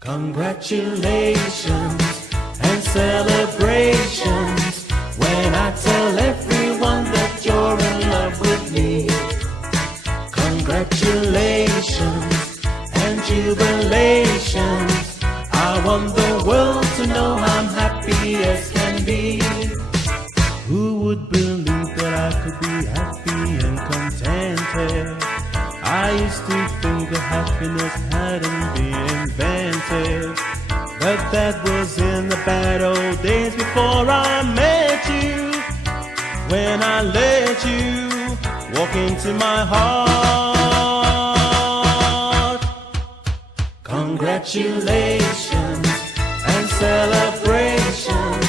Congratulations and celebrations when I tell everyone that you're in love with me. Congratulations and jubilations. I want the world to know I'm happy as can be. Who would believe that I could be happy and contented? I used to think that happiness hadn't been invented, but that was in the bad old days before I met you. When I let you walk into my heart. Congratulations and celebrations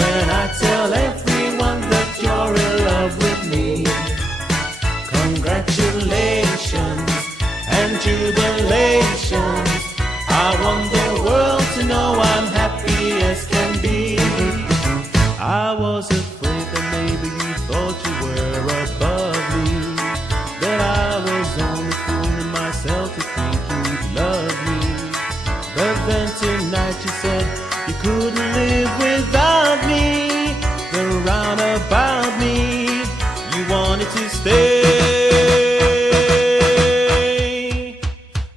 when I tell everyone that you're in love with me. Congratulations and jubilations. I want the world to know I'm happy as can be. I was afraid that maybe you thought you were above me, that I was only fooling myself to think you'd love me. But then tonight you said you couldn't live without me. Then round about me you wanted to stay.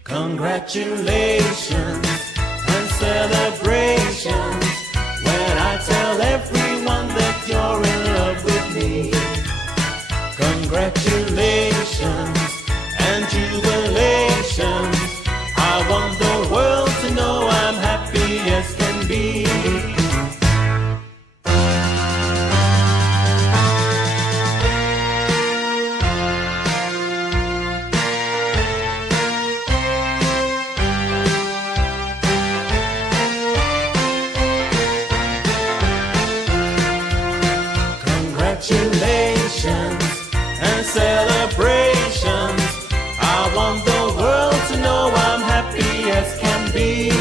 Congratulations and celebrations when I tell everyone that you're in love with me. Congratulations and jubilations. I want the world to know I'm happy as can be. Congratulations and celebrations. I want the world to know I'm happy as can be.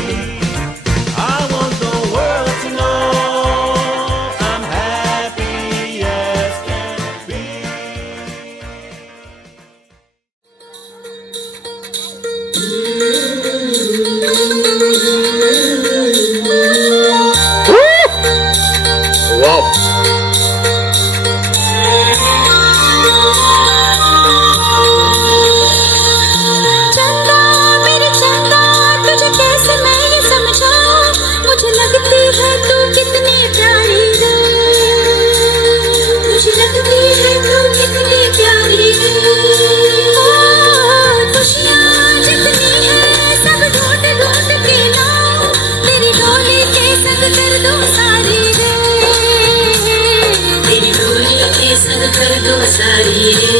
I want the world to know I'm happy as can be. Wow. चंदा मेरे चंदा तुझे कैसे मैं ये समझाऊं, मुझे लगती है तू कितनी प्यारी रे, मुझे लगती है तू कितनी प्यारी रे। खुशियाँ जितनी है सब ढूंढ ढूंढ के लाऊं, तेरी डोली के संग कर दूं सारी रे, तेरी डोली के संग कर दूं सारी रे।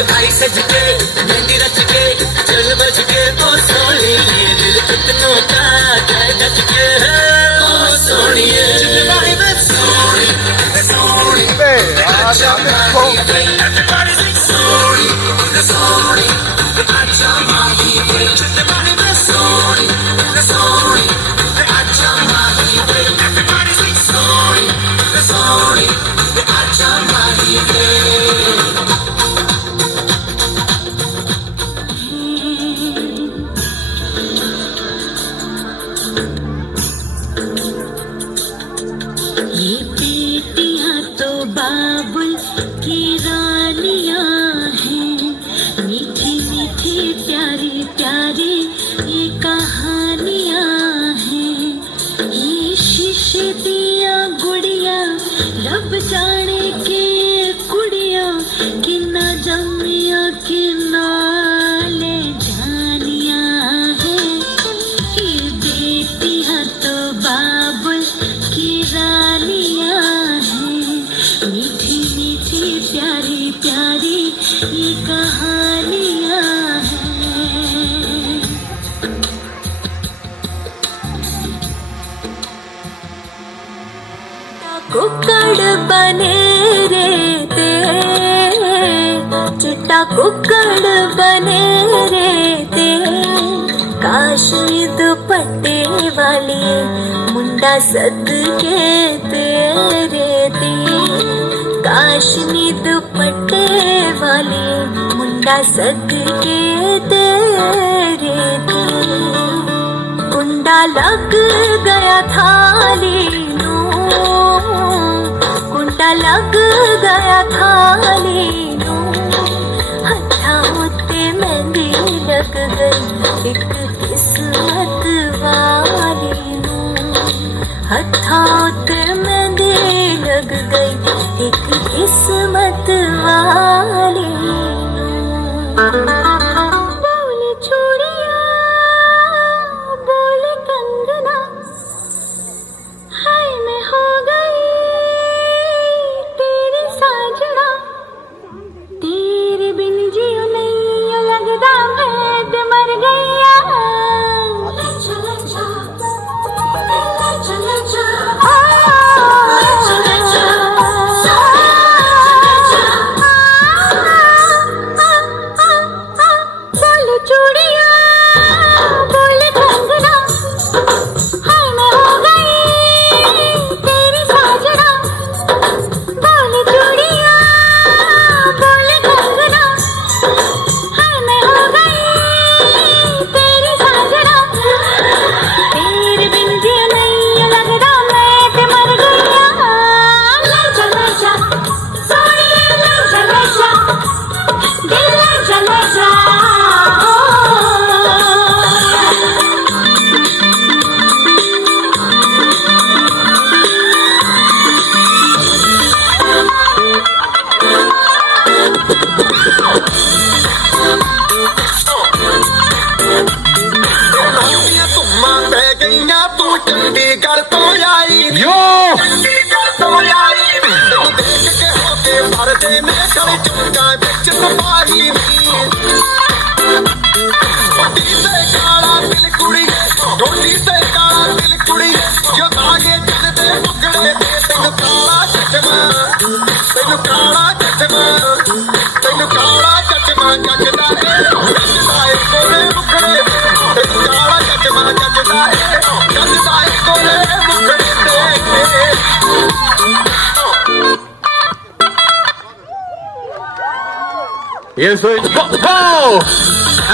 आई सज के मेहंदी रच के चल बज के ओ सोनिए, दिल कितनों का गए गज के ओ सोनिए। Everybody sing sorry, sorry, everybody sing sorry, sorry, अच्छा माही वे। Everybody sorry, sorry, अच्छा माही वे। Everybody sing sorry, sorry, अच्छा माही वे। ये बेटियां तो बाबुल की रानियां हैं, मीठी मीठी प्यारी प्यारी ये कहानियां हैं। ये शीशे दिया गुड़िया रब जाने के कुड़िया, कि ना जमिया कि नाले जानियां हैं। ये बेटियां तो बाबुल की रानियां हैं, मीठी मीठी प्यारी प्यारी ये कहानियां हैं। कुक्कड़ बने रे ते, चिट्टा कुक्कड़ बने रे ते, काश दुपट्टे वाली मुंडा सदके तेरे दी काशनी दुपट्टे वाले मुंडा सदके तेरे दी कुंडा लग गया थाली नू कुंडा लग गया थाली नू हथा उत्ते मेहंदी लग गई एक किस्मत वाली नू हथा उत्ते मेहंदी लग गई एक किस्मत वाली बोले चूड़िया बोले कंगना हाय मैं हो गई तेरी साजना तेरे बिन जियो नहीं लगदा मैं ते मर गईया बोले चूड़िया बोले कंगना हाय मैं हो गई तेरी साजना बोले चूड़िया बोले कंगना हाय मैं हो गई तेरी साजना तेरे बिन जियो नहीं लगदा मैं ते मर गईया ले चले जा सोनिए ले चले जा दिल ले चले जा तुम पै गईया तू चंडीगढ़ तो आई यो चंडीगढ़ तो आई देख के होके भरदे ने गली चुंगा बिच सपाही ढोली से काला दिल कुड़ी ढोली से काला दिल कुड़ी जो धागे चलदे मुकड़े दे तेनु काला चश्मा तेनु काला चश्मा तेनु काला चश्मा जगदा है कोले मुकड़े तेनु काला चश्मा जगदा है कोले मुकड़े Yes, wait. Go!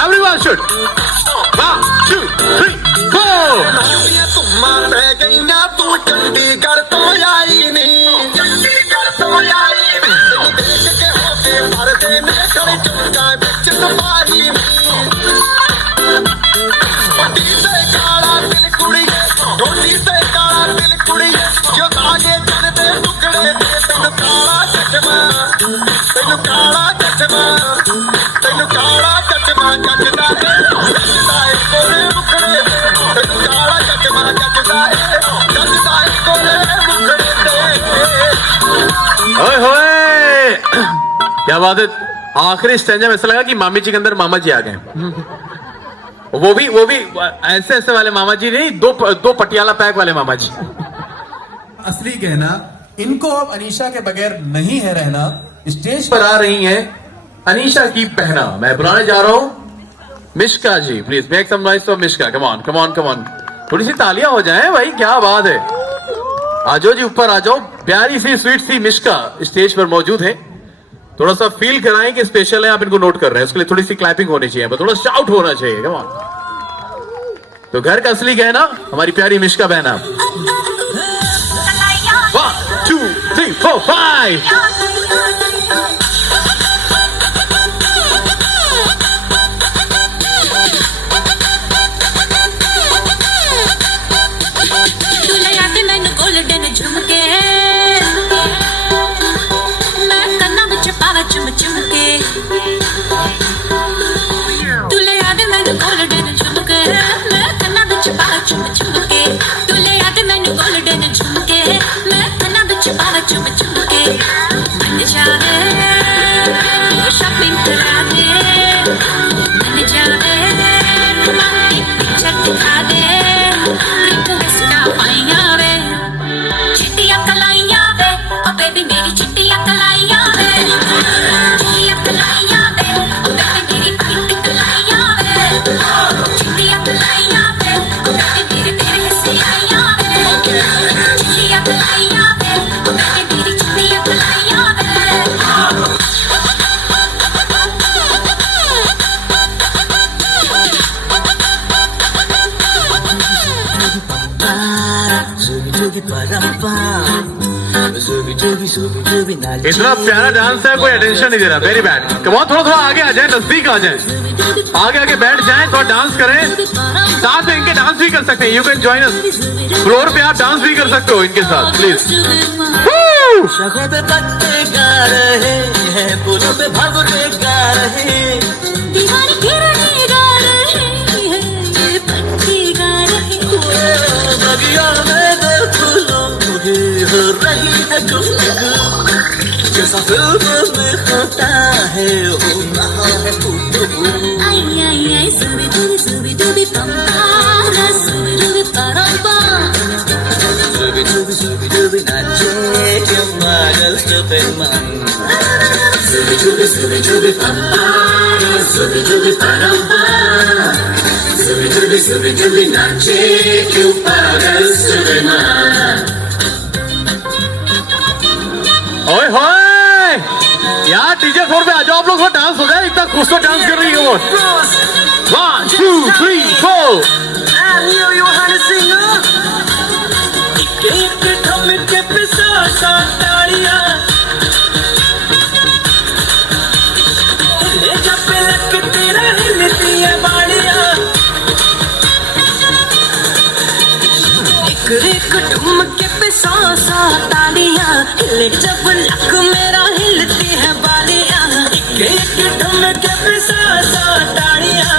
Everyone should. 1, 2, 3, go! तुम पै गईया तू चंडीगढ़ तो आई नहीं चंडीगढ़ तो आई देख के होके भरदे ने गली चुंगा बिच सपाही ढोली से काला दिल कुड़ी ढोली से काला दिल कुड़ी जो धागे चलदे टुकड़े दे तेनु काला चश्मा तेनु काला चश्मा तेनु काला चश्मा जगदा है कोले मुकड़े तेनु काला चश्मा जगदा है कोले मुकड़े ओए होए क्या बात है। आखिरी स्टैंजा में ऐसा लगा कि मामी जी के अंदर मामा जी आ गए। वो भी ऐसे ऐसे वाले मामा जी नहीं, दो पटियाला पैक वाले मामा जी। असली कहना इनको अब अनीशा के बगैर नहीं है रहना। स्टेज पर आ रही हैं अनीशा की पहना। मैं बुलाने जा रहा हूं Mishka ji. Please make some noise for Mishka. Come on come on come on, थोड़ी सी तालियां हो जाएं भाई, क्या बात है। आ जाओ जी, ऊपर आ जाओ। प्यारी सी स्वीट सी मिश्का स्टेज पर मौजूद है। थोड़ा सा फील कराएं कि स्पेशल है, आप इनको नोट कर रहे हैं। उसके लिए थोड़ी सी क्लैपिंग होनी चाहिए, थोड़ा शाउट होना चाहिए। Come on. तो घर का असली गहना हमारी प्यारी मिश्का बहना। 1, 2, 3, 4, 5। चुम चुम के तुले याद मैनू गोल्डन झुमके मैं कन्ना विच पावा चुम चुम के तुले याद मैनू गोल्डन झुमके मैं कन्ना विच पावा चुम चुम के मन जावे शॉपिंग करा दे मन जावे रोमांटिक पिक्चर दिखा दे रिक्वेस्टा पाइया वे चिट्टियां कलाइयां वे ओ बेबी मेरी चिट्टियां कलाइयां वे See चिड़िया कलाइया वे मैंने तेरी चिड़िया कलाइया वे इतना प्यारा डांस है, कोई अटेंशन नहीं दे रहा। Very bad. कम ऑन, थोड़ा थोड़ा आगे आ जाए, नजदीक आ जाए, आगे आगे बैठ जाएं, थोड़ा डांस करें। साथ में इनके डांस भी कर सकते हैं। You can join us. Floor पे आप डांस भी कर सकते हो इनके साथ, प्लीज। शगों पे पत्ते गा रहे हैं, फूलों पे भंवरे गा रहे हैं, दीवार गिरने गा रहे हैं, ये पक्षी गा रहे हैं। बगिया में दो फूलों की हो रही है गुफ्तगू, जैसा फिल्म में होता है हो रहा है गुफ्तगू। आई आई आई सुबी डूबी पंपारा सुबी डूबी परम्पा Zubi dubi nache ke magal stupid man. Zubi dubi pampara, zubi dubi paramba. Zubi dubi nache ke magal stupid man. ओए होए यार, डीजे फ्लोर पे आ जाओ आप लोग, थोड़ा डांस हो जाए। इतना खुश तो डांस कर रही है वो। 1 2 3 4 I knew you had a singer. एक ठुमके पे सा ताड़ियां, ले जा पे लग तेरा हिलती है बाड़ियां। एक ठुमके पे सा ताड़ियां, ले जब लक मेरा हिलती है बाड़ियां। एक ठुमके पे सा ताड़ियां,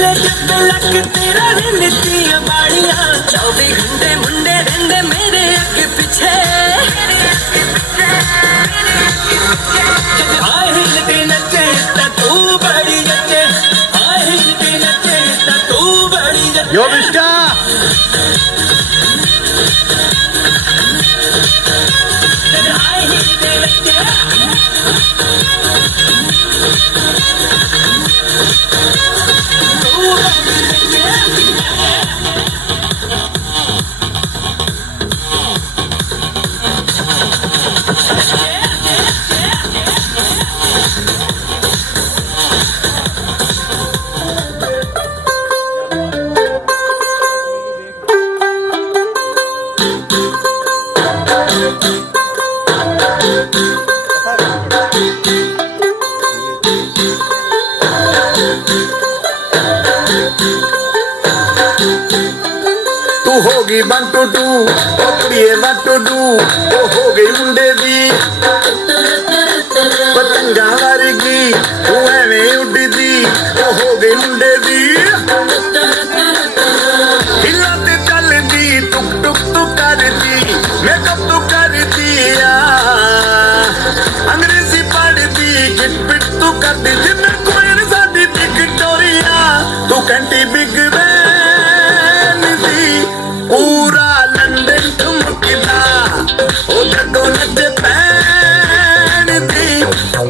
ले जब लक तेरा हिलती है बाड़ियां। 24 घंटे मुंडे डंडे मेरे आगे पीछे, आए हिलते नचे ता तू बड़ी नचे, आए हिलते नचे ता तू बड़ी नचे। यो मिश्का, आए हिलते नचे तू बड़ी नचे। तू होगी 1 2 2 ओ कुड़िए 1 2 2 ओ हो गई मुंडे दी पतंगा वर्गी, तू एवें उड़दी ओ हो गई मुंडे दी। हिला ते चलदी टुक टुक तू करदी, मेकअप तू करदी आ, अंग्रेजी पढ़दी, गिट पिट तू करदी, जिन्ना कोई साडी विक्टोरिया। तू कंटी बिग बैन दी, पूरा लंदन ठुमकदा, ओ जदों नच पैन दी,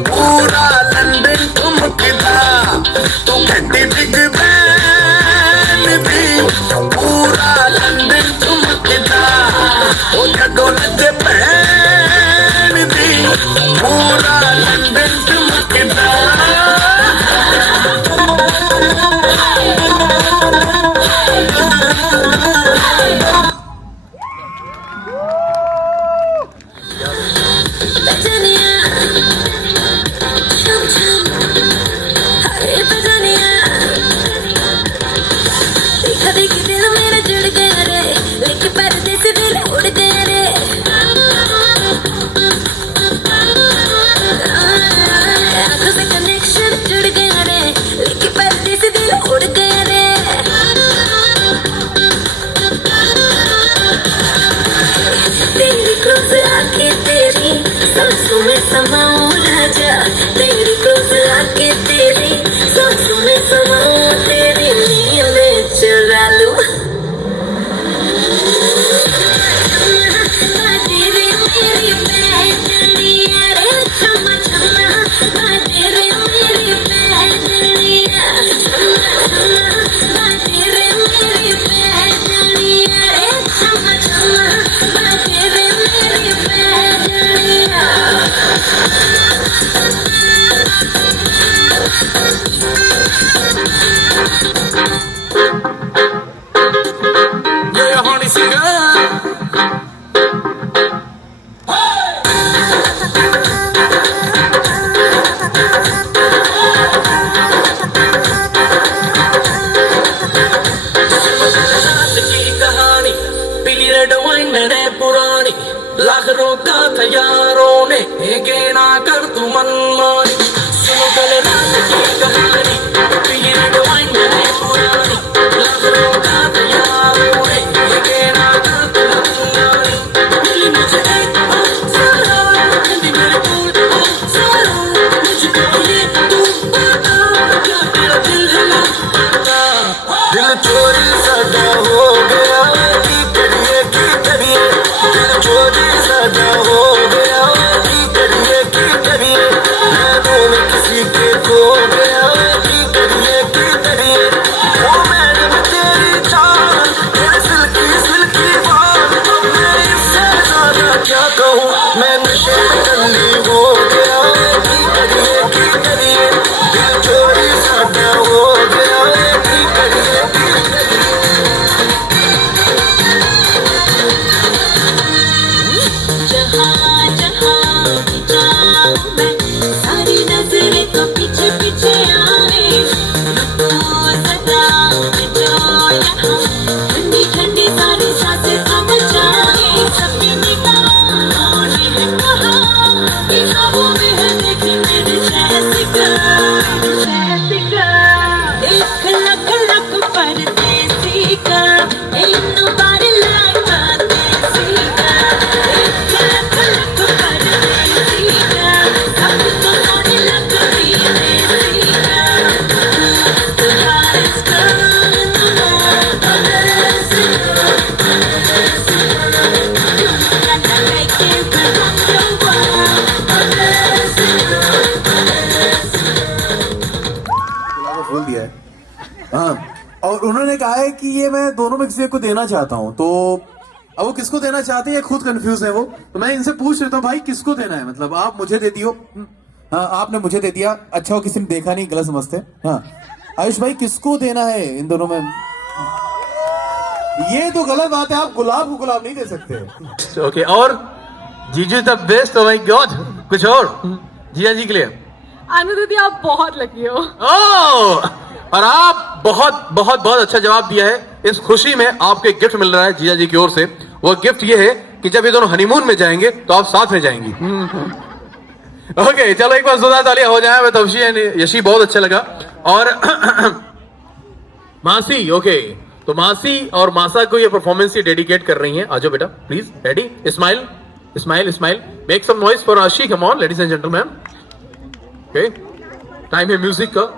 पूरा लंदन ठुमकदा। तू कंटी बिग बैन दी, पूरा लंदन ठुमकदा, ओ जदों नच पैन दी, पूरा लंदन ठुमकदा। बजनिया छुम छुम हरे बजनिया, देखा देखी दिल मेरा जुड़ गया रे, लेके पर्दे से दिल उड़ गया रे। आंखों से कनेक्शन जुड़ गया रे, लेके पर्दे से दिल उड़ गया रे। तेरी क्लोज आके तेरी सांसों में समाऊं राजा, तेरी क्लोज आके तेरी सांसों में समाऊं, तेरी नींदें चुरा लूं। तेरी मेरी पहचानिया रे छमा छमा, तेरी मेरी पहचानिया छमा छमा, तेरी मेरी पहचानिया रे छमा छमा। डवाइन ने पुरानी लाख रोका था यारों ने के ना कर तू मनमानी सुनो कल रात की कहानी पिए डवाइन ने पुरानी लाख रोका था यारों ने के ना कर तू मनमानी मिली मुझे एक सारा हिंदी मेरे बोल सारा मुझको ये तू बता क्या तेरा दिल है ना दिल चोरी सदा हो गया की करिए दिल चोरी सदा हो गया की करिए मैं किसी के खो गया की करिए वो मैडम तेरी चाल तेरे सिल्की बाल अब मैं इससे ज्यादा क्या कहूँ मैं नशे में टल्ली हो गया की करिए दिल चोरी सदा हो गया की करिए जहाँ जहाँ भी जाऊँ मैं सारी नजरें तो पीछे पीछे आए रुको सदा मैं जो यहाँ ठंडी ठंडी सारी सांसें थम जाए सबकी निगाहों ने है कहा कि ख्वाबों में है देखी मेरे जैसी girl एक लख लख परदेसी girl ain't nobody like my देसी girl एक लख लख परदेसी girl सबको सोने लगती है देसी girl the hottest girl in the world परदेसी girl and I make it belong your world परदेसी girl बोल दिया है हाँ और उन्होंने कहा है कि ये मैं दोनों में किसी को देना चाहता हूँ तो अब वो किसको देना चाहते हैं खुद कंफ्यूज है वो तो मैं इनसे पूछ लेता हूँ भाई किसको देना है मतलब आप मुझे दे दियो हाँ आपने मुझे दे दिया अच्छा वो किसी ने देखा नहीं गलत समझते हाँ आयुष भाई किसको देना है इन दोनों में ये तो गलत बात है आप गुलाब को गुलाब नहीं दे सकते ओके और जीजू the best oh my God कुछ और जिया जी के लिए अनु दीदी आप बहुत लकी हो ओह और आप बहुत बहुत बहुत अच्छा जवाब दिया है इस खुशी में आपको एक गिफ्ट मिल रहा है जीजा जी की ओर से वो गिफ्ट ये है कि जब ये दोनों हनीमून में जाएंगे तो आप साथ में जाएंगी ओके चलो एक बार जोरदार तालियां हो जाए तवशी यशी बहुत अच्छा लगा और मासी ओके तो मासी और मासा को ये परफॉर्मेंस डेडिकेट कर रही हैं आ जाओ बेटा please ready smile smile smile make some noise for Aashi come on ladies and gentleman okay time है म्यूजिक का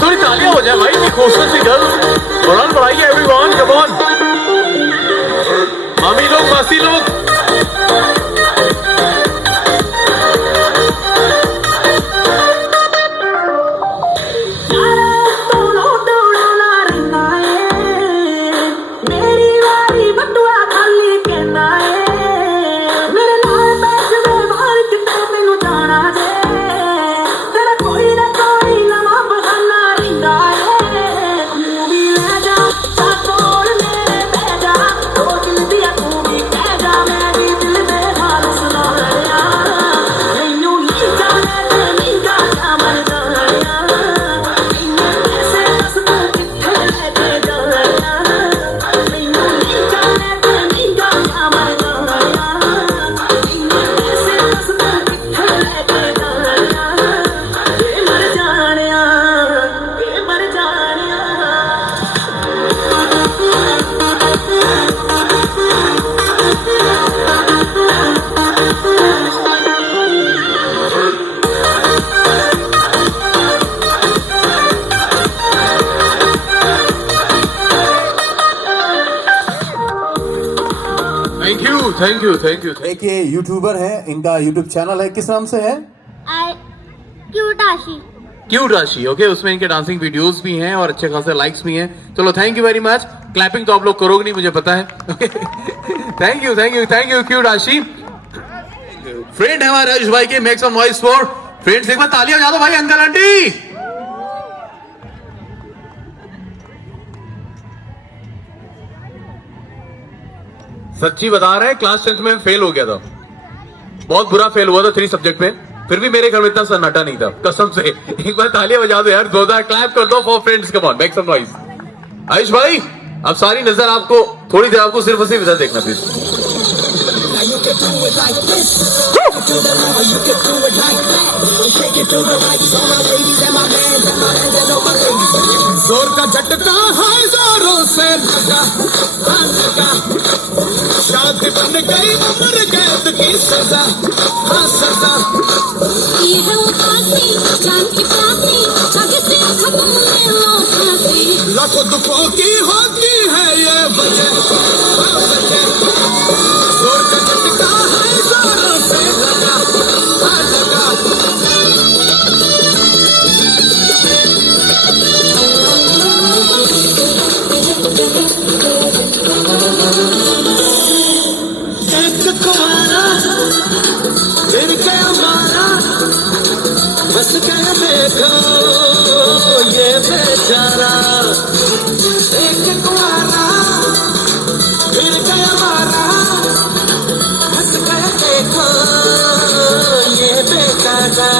थोड़ी तालियां हो जाए भाई इतनी खूबसूरत सी गर्ल कुरान पढ़ाइए एवरीवन कम ऑन मामी लोग मासी लोग Thank you. Thank you thank you. एक ये यूट्यूबर है, इनका यूट्यूब चैनल है, किस नाम से है? क्यूट आशी। क्यूट राशि, ओके। उसमें इनके डांसिंग वीडियोस भी हैं और अच्छे खासे लाइक्स भी हैं। चलो thank you very much. Clapping तो आप लोग करोगे नहीं, मुझे पता है। Thank you thank you thank you cute Rashi. Friend है हमारे आयुष भाई के, make some noise for friends. एक बार तालियां बजा दो भाई अंकल आंटी। सच्ची बता रहे हैं, क्लास 10th में फेल हो गया था, बहुत बुरा फेल हुआ था 3 सब्जेक्ट में, फिर भी मेरे घर में इतना सन्नाटा नहीं था, कसम से। एक बार तालियां बजा दो यार, जोरदार क्लैप कर दो for friends, come on make some noise. Ayush भाई अब सारी नजर आपको, थोड़ी देर आपको सिर्फ और सिर्फ इधर देखना प्लीज। जोर का झटका है जोरों से लगा, शादी बन गई उम्र कैद की सजा, हाँ सजा। ये है वो फांसी, जान की फांसी, आगे से खत्म ले लो फांसी। लाखों दुखों की होती है ये वजह, हाँ वजह। जोर का झटका है जोरों से लगा, हाँ लगा। एक कुआरा फिर गया मारा, बस गया देखो ये बेचारा। एक कुआरा फिर गया मारा, बस गया देखो ये बेचारा।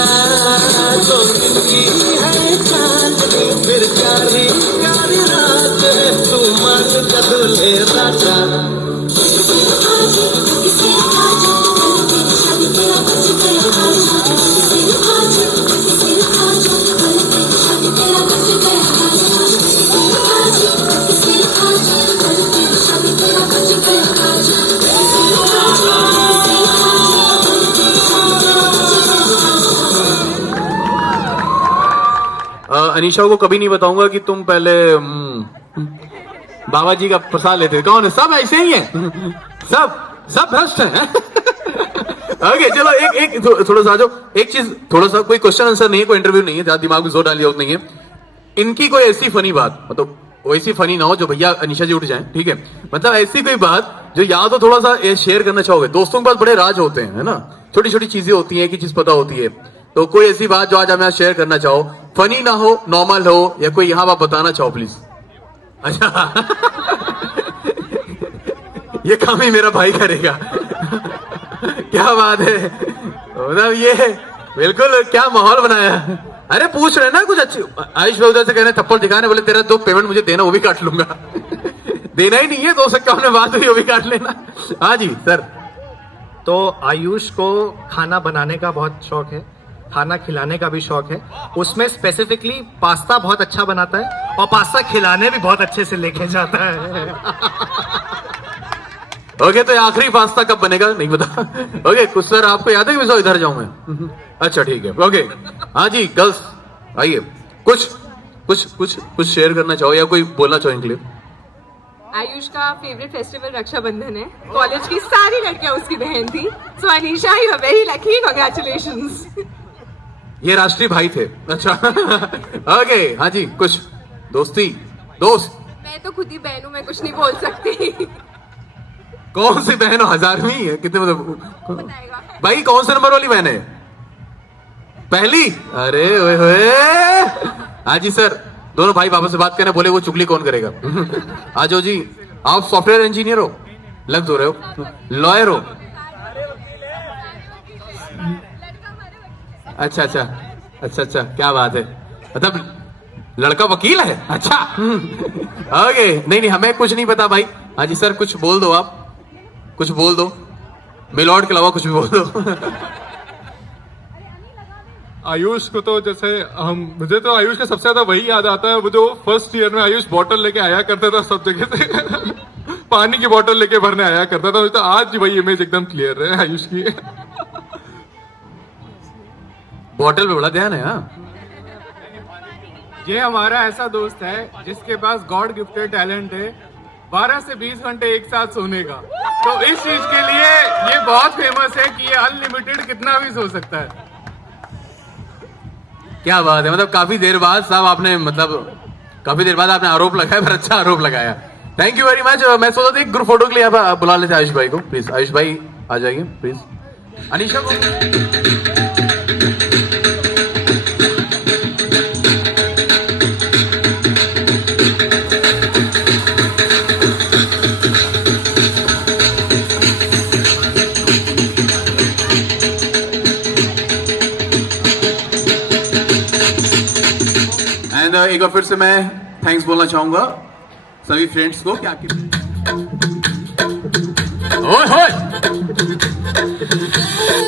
तो जिंदगी है चांदनी फिर प्यारी प्यारी रात है, तू मान का दूल्हे राजा। अनीशा को कभी नहीं बताऊंगा कि तुम पहले बाबा जी का प्रसाद लेते। कौन है? सब ऐसे ही हैं, सब भ्रष्ट हैं। ओके चलो एक थोड़ा सा जो एक चीज, थोड़ा सा कोई क्वेश्चन आंसर नहीं है, कोई इंटरव्यू नहीं है, ज्यादा दिमाग में जोर डालने की जरूरत नहीं है। इनकी कोई ऐसी फनी बात, मतलब वैसी फनी ना हो जो भैया अनीशा जी उठ जाएं, ठीक है, मतलब ऐसी कोई बात जो या तो थोड़ा सा शेयर करना चाहोगे। दोस्तों के पास बड़े राज होते हैं, है ना, छोटी छोटी चीजें होती हैं कि चीज पता होती है, तो कोई ऐसी बात जो आज हमें शेयर करना चाहो, फनी ना हो, नॉर्मल हो, या कोई यहाँ आप बताना चाहो प्लीज। अच्छा ये काम ही मेरा भाई करेगा। क्या बात है, मतलब ये बिल्कुल क्या माहौल बनाया। अरे पूछ रहे ना कुछ अच्छी। आयुष भाई उधर से कह रहे थप्पड़ दिखाने, बोले तेरा 2 पेमेंट मुझे देना, वो भी काट लूंगा। देना ही नहीं है, 2 से कम में बात हुई, वो भी काट लेना। हाँ जी सर। तो आयुष को खाना बनाने का बहुत शौक है, खाना खिलाने का भी शौक है। उसमें स्पेसिफिकली पास्ता बहुत अच्छा बनाता है और पास्ता खिलाने भी बहुत अच्छे से लेके जाता है। ओके तो आखिरी पास्ता कब बनेगा नहीं पता। ओके कुछ सर आपको याद है कि इधर जाऊं मैं? अच्छा ठीक है। ओके हाँ जी गर्ल्स आइए, कुछ शेयर करना चाहो या कोई बोलना चाहो इनके लिए? आयुष का फेवरेट फेस्टिवल रक्षाबंधन है, कॉलेज की सारी लड़कियां उसकी बहन थी। So Anisha you are very lucky, congratulations. ये राष्ट्रीय भाई थे। अच्छा ओके हाँ जी कुछ दोस्त। मैं तो खुद ही बहन हूं, मैं कुछ नहीं बोल सकती। कौन सी बहन हो? 1000वीं है कितने मतलब भाई? कौन से नंबर वाली बहन है? पहली? अरे ओए होए। हाँ जी सर, दोनों भाई वापस से बात करने, बोले वो चुगली कौन करेगा। आ जाओ जी। आप सॉफ्टवेयर इंजीनियर हो, लग तो रहे हो, लॉयर हो? अच्छा क्या बात है, मतलब लड़का वकील है? अच्छा ओके नहीं हमें कुछ नहीं पता भाई। हाँ जी सर कुछ बोल दो, आप कुछ बोल दो, मिलॉर्ड के अलावा कुछ भी बोल दो। आयुष को तो जैसे मुझे तो आयुष का सबसे ज्यादा वही याद आता है, वो जो फर्स्ट ईयर में आयुष बॉटल लेके आया करता था सब जगह से। पानी की बॉटल लेके भरने आया करता था, तो आज वही इमेज एकदम क्लियर है आयुष की। बॉटल पे बड़ा ध्यान है। हाँ ये हमारा ऐसा दोस्त है जिसके पास गॉड गिफ्टेड टैलेंट है 12 से 20 घंटे एक साथ सोने का। तो इस चीज के लिए ये बहुत फेमस है कि ये अनलिमिटेड कितना भी सो सकता है। क्या बात है, मतलब काफी देर बाद साहब आपने काफी देर बाद आपने आरोप लगाया, पर अच्छा आरोप लगाया। Thank you very much. मैं सोचा था एक ग्रुप फोटो के लिए आप बुला लेते आयुष भाई को। प्लीज आयुष भाई आ जाइए प्लीज। अनीशा को एंड एक बार फिर से मैं थैंक्स बोलना चाहूंगा सभी फ्रेंड्स को। क्या ओए होए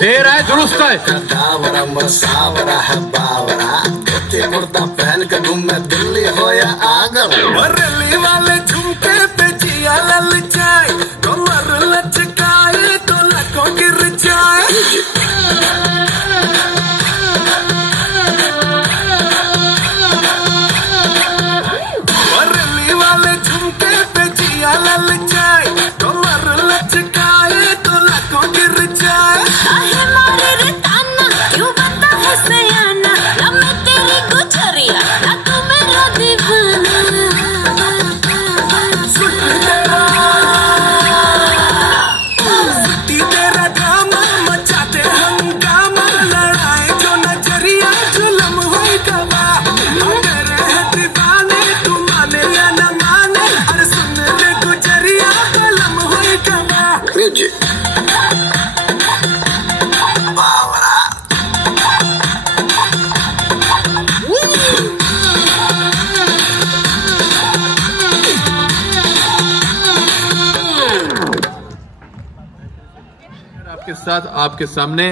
दे रहा है, दुरुस्त है। सावरा मसावरा है बावरा, धोती कुर्ता पहन के घूमे दिल्ली हो या आगरा। बरेली वाले झुमके पे जिया ललचाए, कमर लचकाए तो लको गिर जाए। बरेली वाले झुमके पे जिया ललचाए, कमर लचकाए तो लको गिर जाए। काहे मारे रे ताना, क्यों बता है सयाना, ना मैं तेरी गुजरिया, ना तू मेरा दीवाना। सुट्टी तेरा ड्रामा मचाते हंगामा, लड़ाए जो नजरिया जुलम होई गवा। मेरे है दीवाने तू माने या न माने, अरे सुन ले गुजरिया कलम होई गवा। म्यूजिक बावरा आपके साथ आपके सामने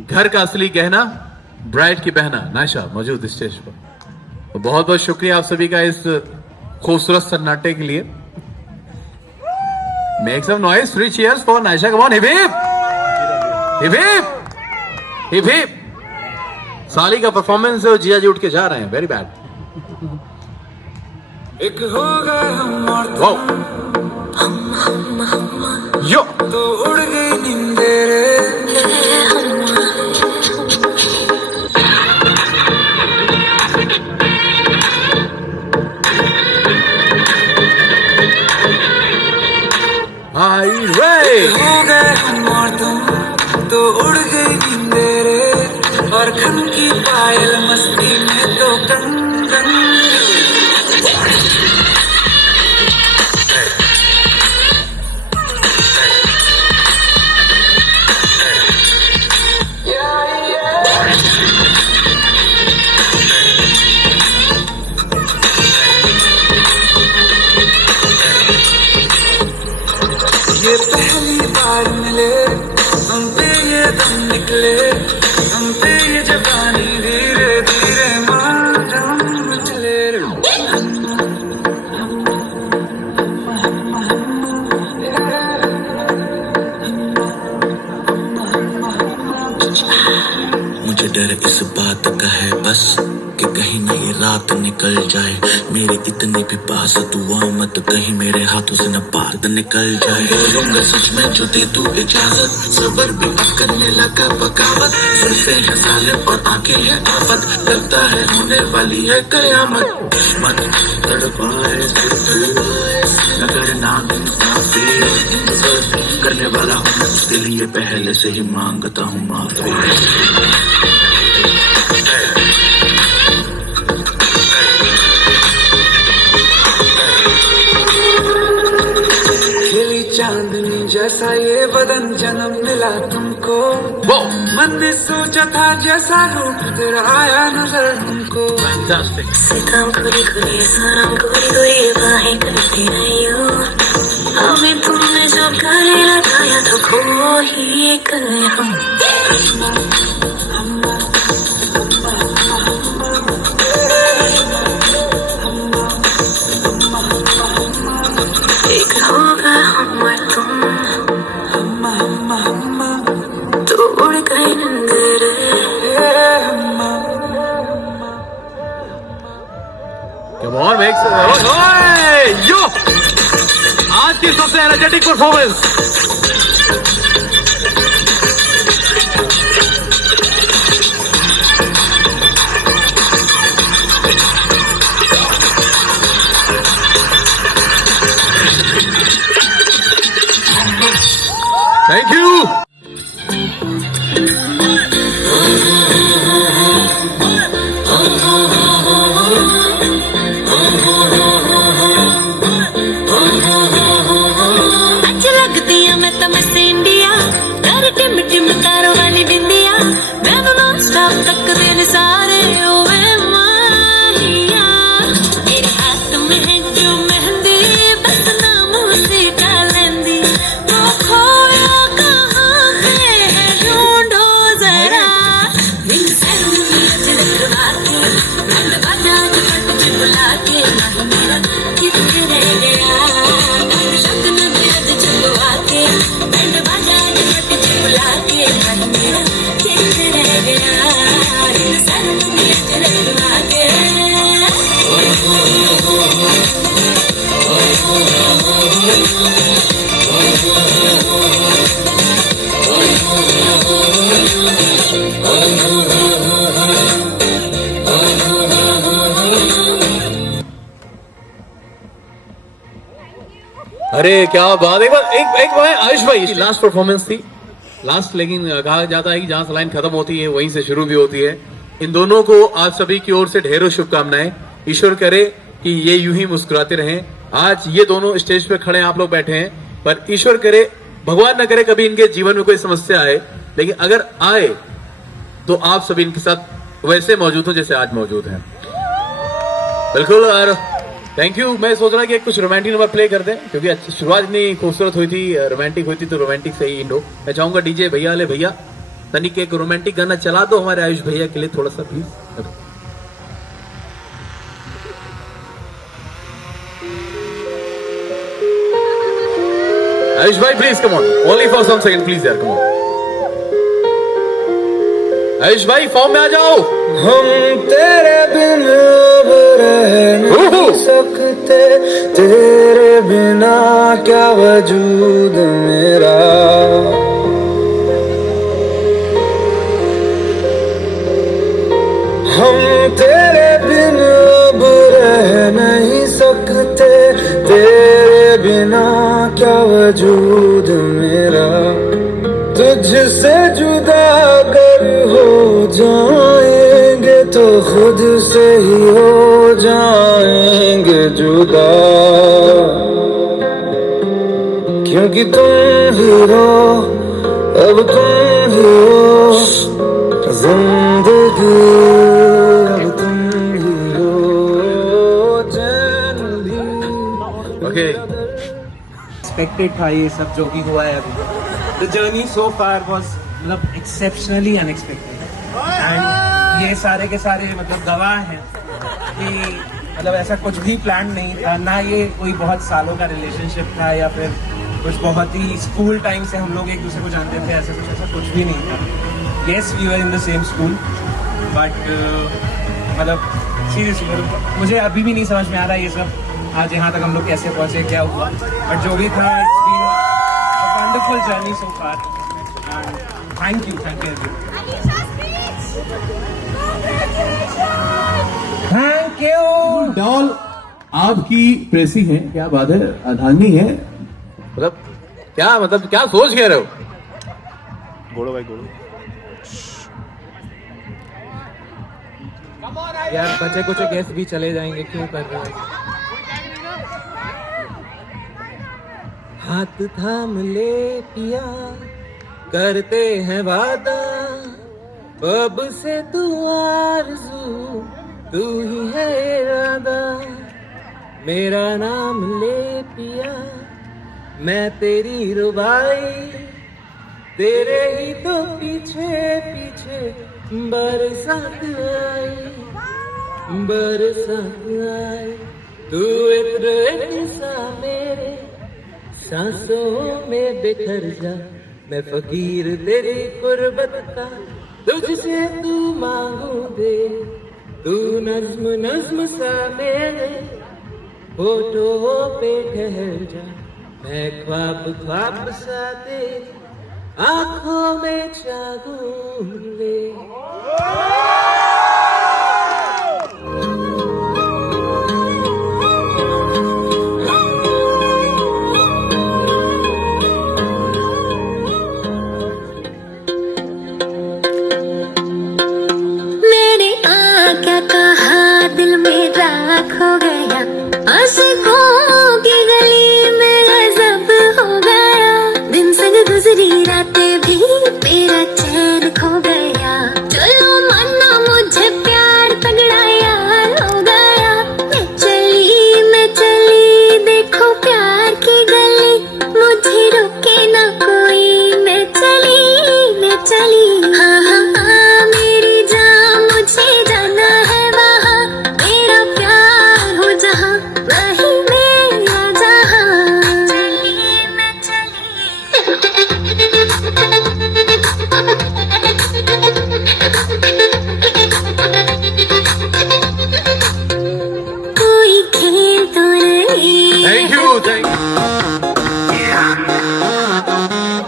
घर का असली गहना, ब्राइड की बहना नायशा मौजूद स्टेज पर। तो बहुत बहुत शुक्रिया आप सभी का इस खूबसूरत सन्नाटे के लिए। Make some noise, 3 cheers for Naysha. Come on, hip hip hip hip hip hip. साली का परफॉर्मेंस है और जिया जी उठ के जा रहे हैं, वेरी बैड। एक हो गए हम और वाओ यो तो उड़ गई नींदे रे। आई रे हो गए हम और तुम तो उड़ गई नींदे रे, और खन की पायल मस्ती में तो कंगन। ये पहली बार मिले हम पे ये दम निकले, हम पे ये जवानी धीरे धीरे मान चले। मुझे डर इस बात का है बस कि कहीं न ये रात निकल जाए, मेरे इतने भी पास दुआ मत कहीं मेरे हाथों से न बात निकल जाए। बोलूंगा सच में जो दे तू इजाजत, सबर भी अब करने लगा बगावत। जुल्फे हैं सालिम और आंखें हैं आफत, लगता है होने वाली है कयामत। मन तड़पाए न करना इंसाफी, करने वाला हूँ मैं उसके लिए पहले से ही मांगता हूँ माफी। खिली चांदनी जैसा ये बदन जन्म मिला तुमको, मन ने सोचा था जैसा रूप तेरा आया नजर हमको। सितम पूरी पूरी सनम पूरी पूरी बाहें करती रही हो, हमें तुमने जो गले लगाया तो खो ही गए हम। एक होगा हम और तुम, तो उड़ गए नंदरे। Come on, make some. Yo! आज की सबसे एनर्जेटिक परफॉर्मेंस। Thank you. अच्छी लगती है मैं तो मिस इंडिया, तेरी टिम टिम तारों वाली बिंदिया, मैनू नॉन स्टॉप तक देने सारे ओए माहिया। मेरे हाथ में है जो मेहंदी, बस नाम उसे डालेंदी, वो खोया कहाँ पे है ढूंढो जरा। दिल से लगवा के बैंड बाजा के बुला के मेरा कितने रह गया, शब्द में बेद चलवा के बैंड बाजा के बुला के मेरा कितने रह गया, दिल सर में लगवा के। अरे क्या बात। एक बार एक बार आयुष भाई, लास्ट परफॉर्मेंस थी लास्ट, लेकिन कहा जाता है कि जहां से लाइन खत्म होती है वहीं से शुरू भी होती है। इन दोनों को आप सभी की ओर से ढेरों शुभकामनाएं। ईश्वर करे कि ये यूं ही मुस्कुराते रहें। आज ये दोनों स्टेज पे खड़े हैं, आप लोग बैठे हैं, पर ईश्वर करे, भगवान न करे कभी इनके जीवन में कोई समस्या आए, लेकिन अगर आए तो आप सभी इनके साथ वैसे मौजूद हो जैसे आज मौजूद हैं। बिल्कुल। और थैंक यू। मैं सोच रहा कि कुछ रोमांटिक नंबर प्ले कर दें, क्योंकि शुरुआत इतनी खूबसूरत हुई थी, रोमांटिक हुई थी, तो रोमांटिक से ही इंडो। मैं चाहूंगा डीजे भैया, ले भैया तनिक एक रोमांटिक गाना चला दो हमारे आयुष भैया के लिए थोड़ा सा प्लीज। आयुष भाई please come on, only for some second please यार, कम ऑन। आयुष भाई फॉर्म में आ जाओ। हम तेरे बिन अब रह नहीं सकते, तेरे बिना क्या वजूद मेरा। हम तेरे बिन अब रह नहीं सकते, तेरे बिना क्या वजूद मेरा। तुझसे जुदा अगर हो जाएंगे तो खुद से ही हो जाएंगे जुदा, क्योंकि तुम ही हो, अब तुम ही हो जिंदगी, अब तुम ही हो चैन भी। ओके एक्सपेक्टेड था ये सब जो भी हुआ है अभी। The journey so far was मतलब एक्सेप्शनली अनएक्सपेक्टेड, एंड ये सारे के सारे मतलब गवाह हैं कि मतलब ऐसा कुछ भी प्लान नहीं था, ना ये कोई बहुत सालों का रिलेशनशिप था या फिर कुछ बहुत ही स्कूल टाइम से हम लोग एक दूसरे को जानते थे, ऐसा कुछ भी नहीं था। Yes we were in the same school, but मतलब सीरियसली मुझे अभी भी नहीं समझ में आ रहा ये सब आज यहाँ तक हम लोग कैसे पहुँचे, क्या हुआ, बट जो भी था it's been a wonderful journey so far, and thank you everyone. Thank you. Doll आपकी प्रेसी है, क्या बात है, अर्धांगिनी है। मतलब क्या सोच कह रहे हो? गोड़ो भाई गोड़ो। यार बचे कुछ गेस्ट भी चले जाएंगे, क्यों कर रहे हो? हाथ थाम ले पिया, करते हैं वादा, अब से तू आरज़ू, तू ही है इरादा। मेरा नाम ले पिया, मैं तेरी रुबाई, तेरे ही तो पीछे पीछे बरसात आई, बरसात आई। तू इत्र सा मेरे सांसों में बिखर जा, मैं फकीर तेरी कुर्बत का, तुझसे तू मांगू दे, तू नज्म नज्म सा मेरे होठों पे ठहर जा, मैं ख्वाब ख्वाब सा तेरी आंखों में जागूं ले। मैंने क्या कहा दिल मेरा खो गया, आशिकों की गली में गजब हो गया, दिन संग गुजरी रातें भी मेरा चैन खो गया, चलो मानना मुझे प्यार तगड़ा यार हो गया, मैं चली देखो प्यार की गली, मुझे रोके ना कोई, मैं चली हाँ हाँ हाँ मेरी जान मुझे जाना है वहाँ, मेरा प्यार हो जहाँ वही मेरा जहाँ, मैं चली कोई खेल तो नहीं। थैंक यू, थैंक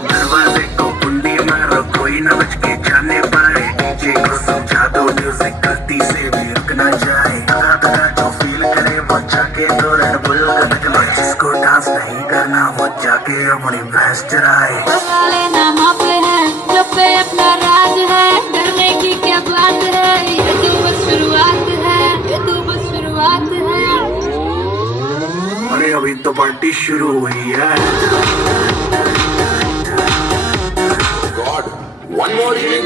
दरवाजे को कुंडी मारो, कोई न बच के जाने पाए, डीजे को समझा दो म्यूजिक गलती से भी रुक ना जाए, तगड़ा जो फील करे वो जाके तो रेड बुल निकले, जिसको डांस नहीं करना वो जाके अपनी भैंस चराए। लेना माप है जो पे अपना राज है, डरने की क्या बात है, ये तो बस शुरुआत है, ये तो बस शुरुआत है। अरे अभी तो पार्टी शुरू हुई है। One more drink.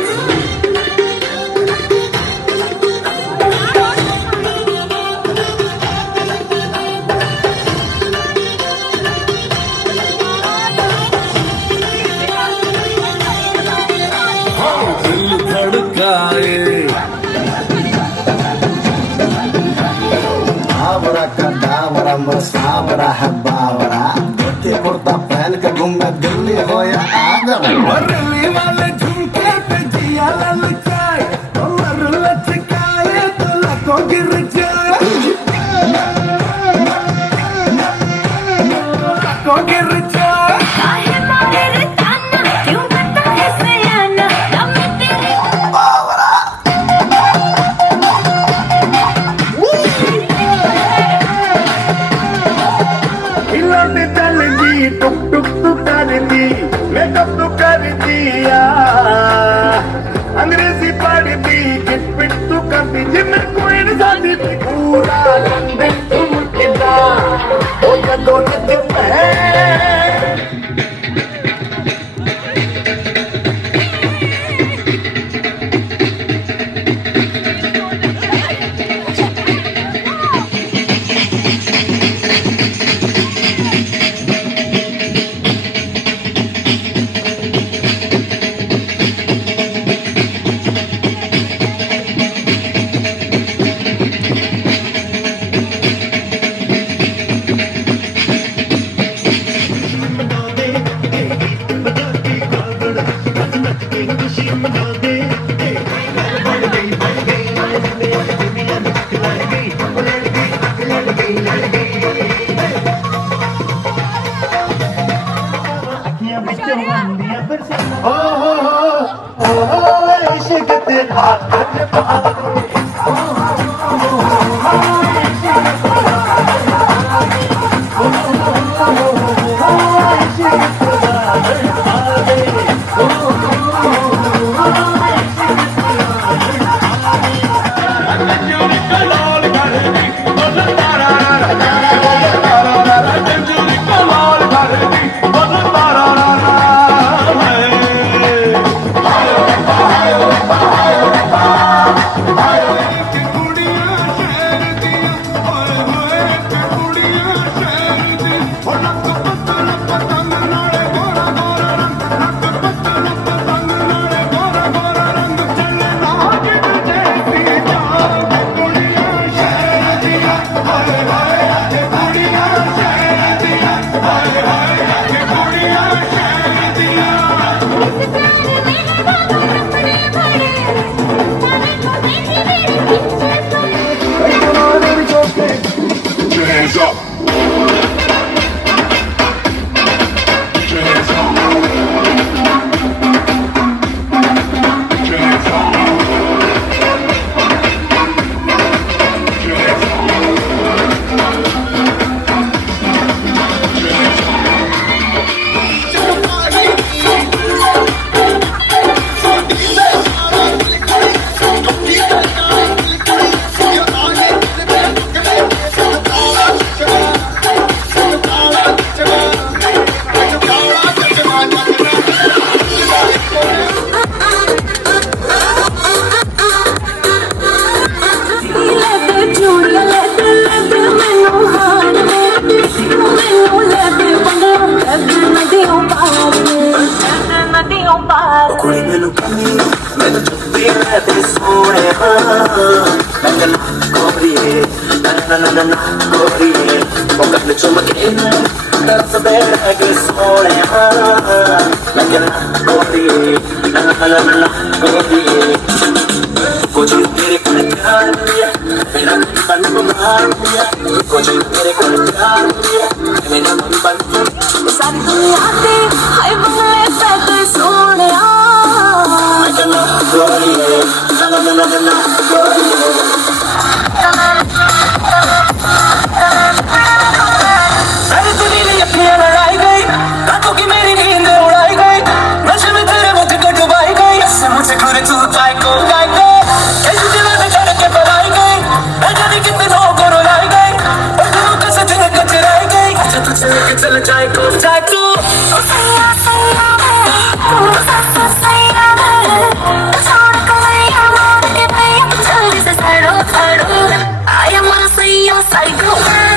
दिल धड़काए आवरा का दावरा मसावरा है बावरा, धोती कुर्ता पहन के घूमे दिल्ली हो या आगरा, दिल्ली वाले झुमके पे जिया ललचाए, कमर लचकाए तो लको गिर जाए, लको गिर जाए। काहे मारे ताना क्यों करता है सयाना, दम तेरे हिलते चल दी टुक टुक तू कर दी, मेकअप तू कर दिया, अंग्रेजी पढ़ दी, किट पिट तू कर दी, जिम क्वीन साथी थी, पूरा लंदन तुम किदा ओ जगो नच पे। इश्क तेरा गोरी वो कद चुमके तरस दे के सोने लगना गोरी गोरी कुछ तेरे को प्यार दिया मेरा मन को मार दिया कुछ तेरे को प्यार दिया मेरा मन सारी दुनिया दे हाय बंगले पे ते सोनिया लगना गोरी लगना गोरी मेरी तेरी अखियां लड़ाई गई रातों की मेरी नींद उड़ाई गई नशे में तेरे मुझ को डुबाई गई ऐसे मुझे खुद तू जाएगा कैसे दिल में चढ़ के पलाई गई मैं जाने कितने लोगों को रुलाई गई और दिलों का सच में कचराई गई अच्छा तुझसे लेके चल जाए तू सैया सैया तू सैया छोड़ कमरिया मार के मैं जल्दी से साइडो I am a सैया साइको